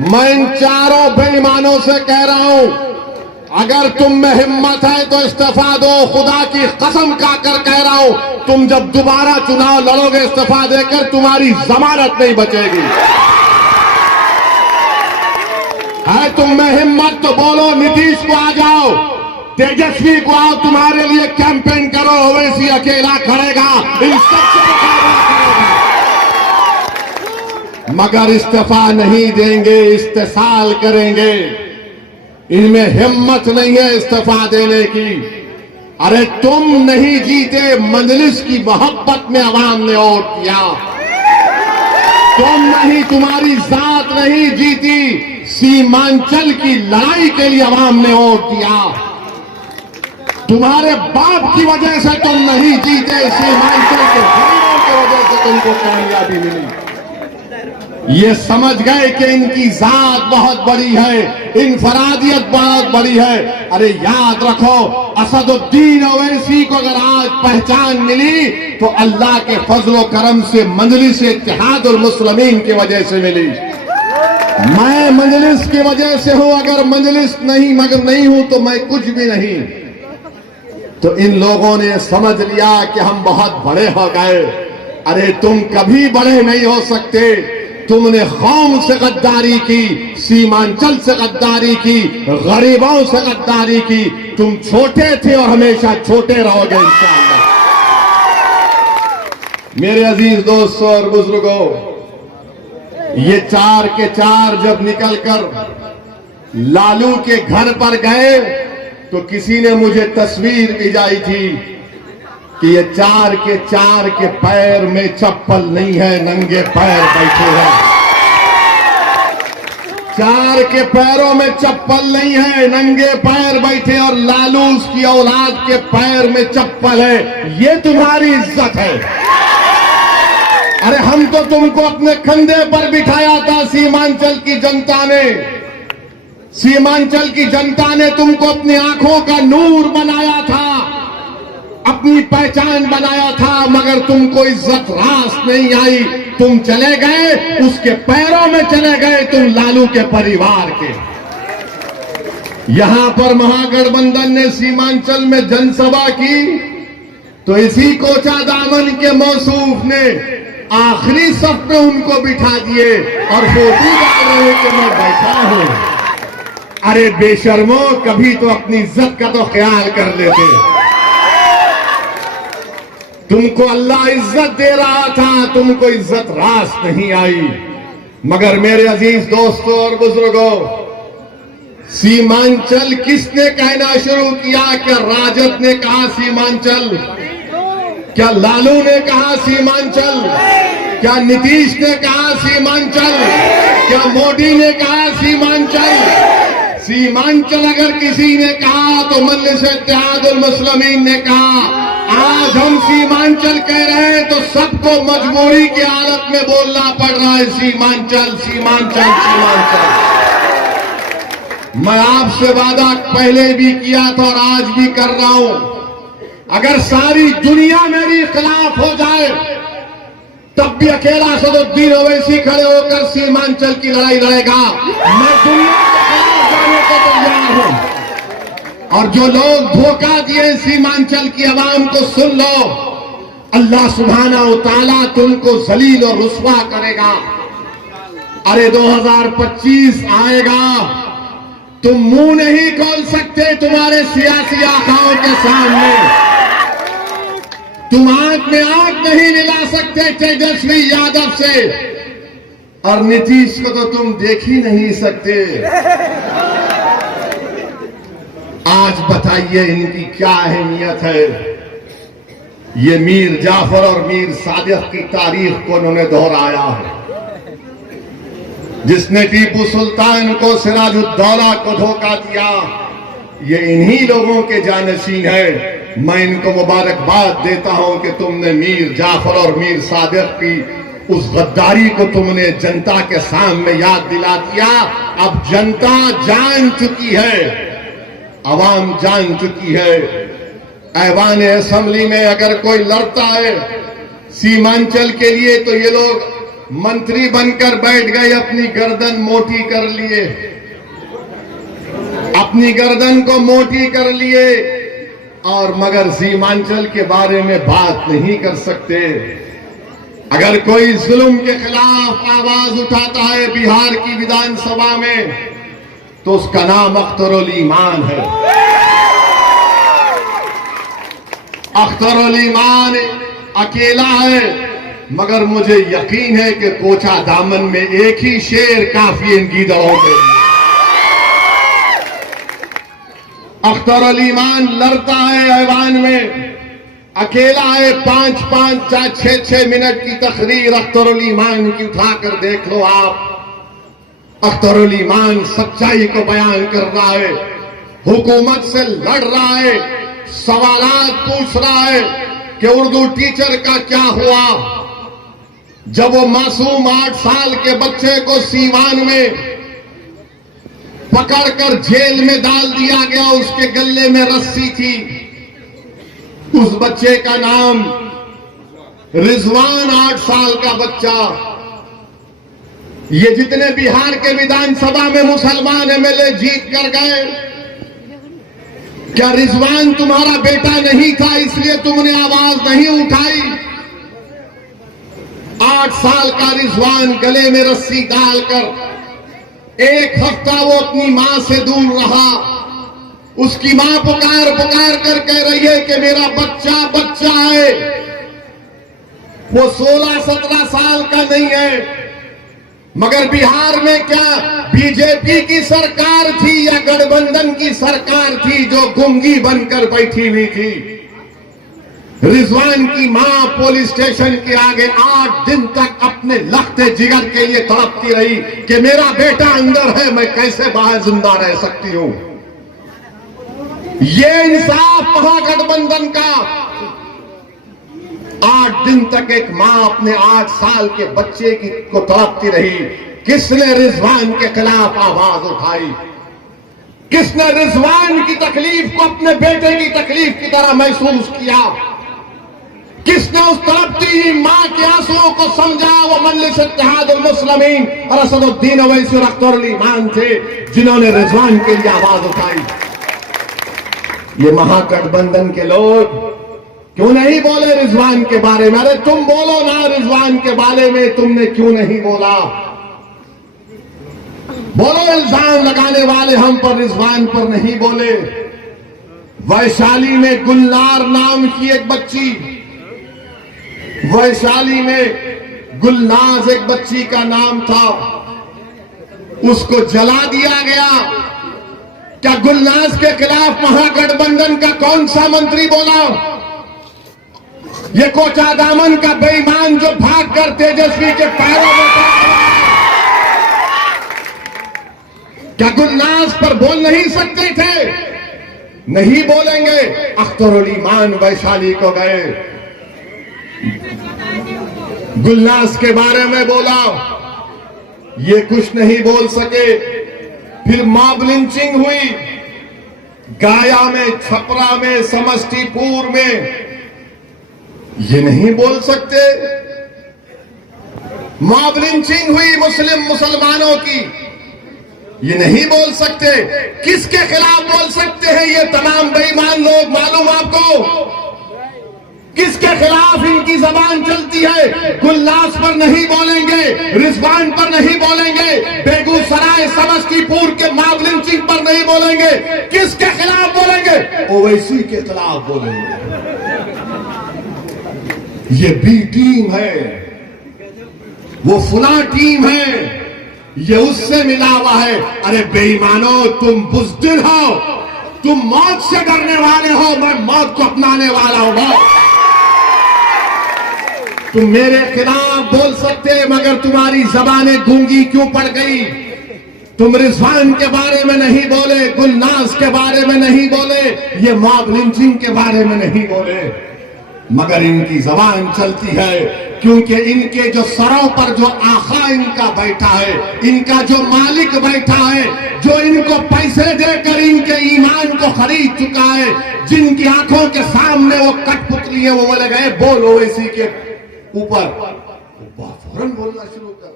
मैं इन चारों बेईमानों से कह रहा हूं, अगर तुम में हिम्मत है तो इस्तीफा दो। खुदा की कसम खाकर कह रहा हूं, तुम जब दोबारा चुनाव लड़ोगे इस्तीफा देकर, तुम्हारी जमानत नहीं बचेगी। है तुम में हिम्मत तो बोलो, नीतीश को आ जाओ, तेजस्वी को आओ, तुम्हारे लिए कैंपेन करो। ओवैसी अकेला खड़ेगा, इन सबसे मुकाबला करेगा। मगर इस्तीफा नहीं देंगे, इस्तेसाल करेंगे। इनमें हिम्मत नहीं है इस्तीफा देने की। अरे तुम नहीं जीते, मजलिस की मोहब्बत में अवाम ने वोट किया। तुम नहीं, तुम्हारी जात नहीं जीती, सीमांचल की लड़ाई के लिए अवाम ने वोट दिया। तुम्हारे बाप की वजह से तुम नहीं जीते, सीमांचल के गरीबों की वजह से तुमको कामयाबी मिली। ये समझ गए कि इनकी जात बहुत बड़ी है, इनफरादियत बहुत बड़ी है। अरे याद रखो, असदुद्दीन ओवैसी को अगर आज पहचान मिली तो अल्लाह के फजलो करम से मजलिस इत्तेहादुल मुस्लिमीन की वजह से मिली। मैं मजलिस की वजह से हूं, अगर मजलिस नहीं मगर नहीं हूं तो मैं कुछ भी नहीं। तो इन लोगों ने समझ लिया कि हम बहुत बड़े हो गए। अरे तुम कभी बड़े नहीं हो सकते। तुमने कौम से गद्दारी की, सीमांचल से गद्दारी की, गरीबों से गद्दारी की। तुम छोटे थे और हमेशा छोटे रहोगे इंशाअल्लाह। मेरे अजीज दोस्तों और बुजुर्गों, ये चार के चार जब निकलकर लालू के घर पर गए तो किसी ने मुझे तस्वीर भेजाई थी कि ये चार के पैर में चप्पल नहीं है, नंगे पैर बैठे हैं। चार के पैरों में चप्पल नहीं है, नंगे पैर बैठे, और लालू उसकी औलाद के पैर में चप्पल है। ये तुम्हारी इज्जत है। अरे हम तो तुमको अपने कंधे पर बिठाया था। सीमांचल की जनता ने, सीमांचल की जनता ने तुमको अपनी आंखों का नूर बनाया था, अपनी पहचान बनाया था, मगर तुमको इज्जत रास नहीं आई। तुम चले गए, उसके पैरों में चले गए, तुम लालू के परिवार के। यहां पर महागठबंधन ने सीमांचल में जनसभा की तो इसी कोचा दामन के मौसूफ ने आखिरी सफ में उनको बिठा दिए और फोटो डाल रहे कि मैं बैठा हूं। अरे बेशर्मो, कभी तो अपनी इज्जत का तो ख्याल कर लेते। तुमको अल्लाह इज्जत दे रहा था, तुमको इज्जत रास नहीं आई। मगर मेरे अजीज दोस्तों और बुजुर्गों, सीमांचल किसने कहना शुरू किया? क्या राजद ने कहा सीमांचल? क्या लालू ने कहा सीमांचल? क्या नीतीश ने कहा सीमांचल? क्या मोदी ने कहा सीमांचल? सीमांचल अगर किसी ने कहा तो मजलिस इत्तेहादुल मुस्लिमीन ने कहा। आज हम सीमांचल कह रहे हैं तो सबको मजबूरी की हालत में बोलना पड़ रहा है सीमांचल, सीमांचल, सीमांचल। मैं आपसे वादा पहले भी किया था और आज भी कर रहा हूं, अगर सारी दुनिया मेरी खिलाफ हो जाए तब भी अकेला असदुद्दीन ओवैसी खड़े होकर सीमांचल की लड़ाई लड़ेगा। मैं दुनिया के खिलाफ जाने को तैयार हूं। और जो लोग धोखा दिए सीमांचल की आवाम को, सुन लो, अल्लाह सुब्हाना व तआला तुमको जलील और रुस्वा करेगा। अरे 2025 आएगा, तुम मुंह नहीं खोल सकते तुम्हारे सियासी आकाओं के सामने। तुम आंख में आंख नहीं मिला सकते तेजस्वी यादव से, और नीतीश को तो तुम देख ही नहीं सकते। आज बताइए इनकी क्या अहमियत है? ये मीर जाफर और मीर सादिक की तारीख को उन्होंने दोहराया है। जिसने टीपू सुल्तान को, सिराजुद्दौला को धोखा दिया, ये इन्हीं लोगों के जानशीन है। मैं इनको मुबारकबाद देता हूं कि तुमने मीर जाफर और मीर सादिक की उस गद्दारी को तुमने जनता के सामने याद दिला दिया। अब जनता जान चुकी है, अवाम जान चुकी है। ऐवान असेंबली में अगर कोई लड़ता है सीमांचल के लिए तो ये लोग मंत्री बनकर बैठ गए, अपनी गर्दन मोटी कर लिए, अपनी गर्दन को मोटी कर लिए, और मगर सीमांचल के बारे में बात नहीं कर सकते। अगर कोई जुल्म के खिलाफ आवाज उठाता है बिहार की विधानसभा में, तो उसका नाम अख्तरुल ईमान है। अख्तरुल ईमान अकेला है, मगर मुझे यकीन है कि कोचा दामन में एक ही शेर काफी इनकी दड़ों के लिए। अख्तरुल ईमान लड़ता है ऐवान में, अकेला है। 5-5 या 6-6 मिनट की तकरीर अख्तरुल ईमान की उठाकर देख लो आप। अख्तरुल ईमान सच्चाई को बयान कर रहा है, हुकूमत से लड़ रहा है, सवालात पूछ रहा है कि उर्दू टीचर का क्या हुआ जब वो मासूम 8 साल के बच्चे को सीवान में पकड़कर जेल में डाल दिया गया। उसके गले में रस्सी थी, उस बच्चे का नाम रिजवान, 8 साल का बच्चा। ये जितने बिहार के विधानसभा में मुसलमान एमएलए जीत कर गए, क्या रिजवान तुम्हारा बेटा नहीं था इसलिए तुमने आवाज नहीं उठाई? 8 साल का रिजवान गले में रस्सी डालकर 1 हफ्ता वो अपनी मां से दूर रहा। उसकी मां पुकार पुकार कर कह रही है कि मेरा बच्चा बच्चा है। वो 16-17 साल का नहीं है। मगर बिहार में क्या बीजेपी की सरकार थी या गठबंधन की सरकार थी जो गुंगी बनकर बैठी हुई थी? रिजवान की मां पुलिस स्टेशन के आगे 8 दिन तक अपने लखते जिगर के लिए तड़पती रही कि मेरा बेटा अंदर है, मैं कैसे बाहर जिंदा रह सकती हूं। ये इंसाफ महागठबंधन का। 8 दिन तक एक मां अपने 8 साल के बच्चे की को तड़पती रही। किसने रिजवान के खिलाफ आवाज उठाई? किसने रिजवान की तकलीफ को अपने बेटे की तकलीफ की तरह महसूस किया? किसने उस तड़पती हुई मां के आंसुओं को समझा? वो मजलिस इत्तेहादुल मुस्लिमीन और असदुद्दीन ओवैसी और अख्तरुल ईमान थे जिन्होंने रिजवान के लिए आवाज उठाई। ये महागठबंधन के लोग क्यों नहीं बोले रिजवान के बारे में? अरे तुम बोलो ना रिजवान के बारे में, तुमने क्यों नहीं बोला? बोलो, इल्जाम लगाने वाले हम पर रिजवान पर नहीं बोले। वैशाली में गुलनार नाम की एक बच्ची, वैशाली में गुलनाज एक बच्ची का नाम था, उसको जला दिया गया। क्या गुलनाज के खिलाफ महागठबंधन का कौन सा मंत्री बोला? ये कोचा दामन का बेईमान जो भागकर तेजस्वी के पैरों में पड़ा, क्या गुलनाज पर बोल नहीं सकते थे? नहीं बोलेंगे। अख्तरुल ईमान वैशाली को गए, गुलनाज के बारे में बोला, ये कुछ नहीं बोल सके। फिर मॉब लिंचिंग हुई गाया में, छपरा में, समस्तीपुर में, ये नहीं बोल सकते। मॉब लिंचिंग हुई मुसलमानों की, ये नहीं बोल सकते। किसके खिलाफ बोल सकते हैं ये तमाम बेईमान लोग? मालूम आपको किसके खिलाफ इनकी जबान चलती है? गुलनाज पर नहीं बोलेंगे, रिजवान पर नहीं बोलेंगे, बेगूसराय समस्तीपुर के मॉब लिंचिंग पर नहीं बोलेंगे। किसके खिलाफ बोलेंगे? ओवैसी के खिलाफ बोलेंगे। ये बी टीम है, वो फुला टीम है, ये उससे मिला हुआ है। अरे बेईमानो, तुम बुज़दिल हो, तुम मौत से डरने वाले हो, मैं मौत को अपनाने वाला हूं। तुम मेरे खिलाफ बोल सकते मगर तुम्हारी जबानें गूंगी क्यों पड़ गई? तुम रिजवान के बारे में नहीं बोले, गुलनाज के बारे में नहीं बोले, ये मॉब लिंचिंग के बारे में नहीं बोले, मगर इनकी जबान चलती है क्योंकि इनके जो सरों पर जो आका इनका बैठा है, इनका जो मालिक बैठा है, जो इनको पैसे देकर इनके ईमान को खरीद चुका है, जिनकी आंखों के सामने वो कठपुतली है, वो लगे बोलो इसी के ऊपर फौरन बोलना शुरू कर